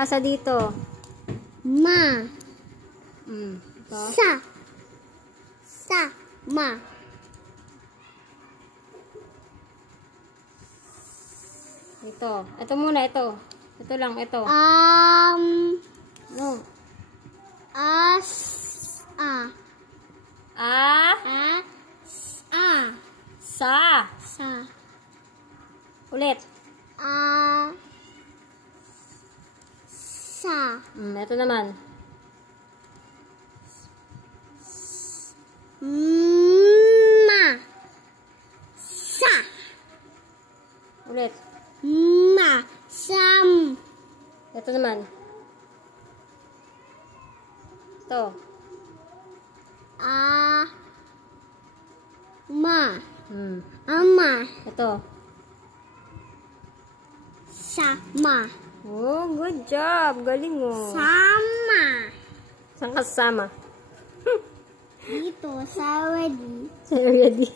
Asa dito? Ma. Ito. Sa. Ma. Ito. Ito muna, ito. Ito lang, ito. No. Sa. Ulit. Sa. Ito naman. Ma. Sa. Ulit. Ma. Sam. Ito naman. Ito. Ma. Ama. Ito. Sama. Oh, good job. Galing mo. Sama. Saan ka sasama? Dito, sa ready. Sa ready.